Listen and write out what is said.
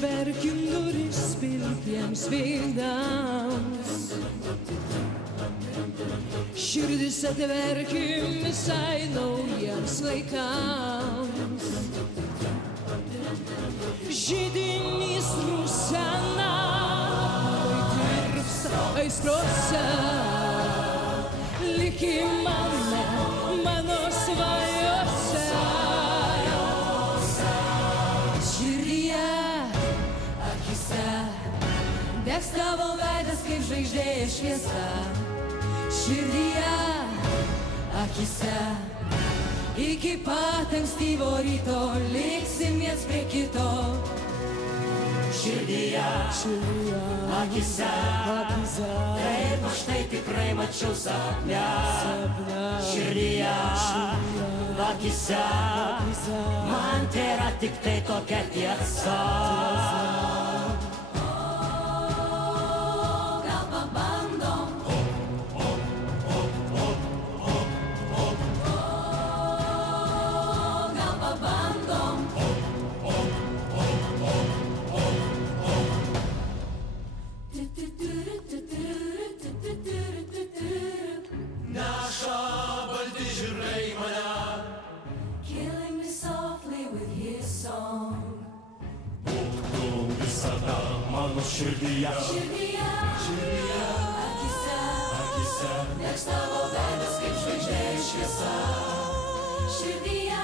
Užverkim duris pilkiems veidams, širdis atverkim visai naujiems laikams. Židinys rusena, tirpsta aistrose, likim mano svajose. Širdyje, akise, degs tavo veidas kaip žvaigždėje šviesa. Širdyje, akise, iki pat ankstyvo ryto liksim viens prie kito. Širdyje, akise, taip aš tai tikrai mačiau sapne. Širdyje, akise, man tai yra tik tai tokia tiesa. Mano širdyje, akise, degs tavo veidas kaip žvaigždė šviesa. Širdyje,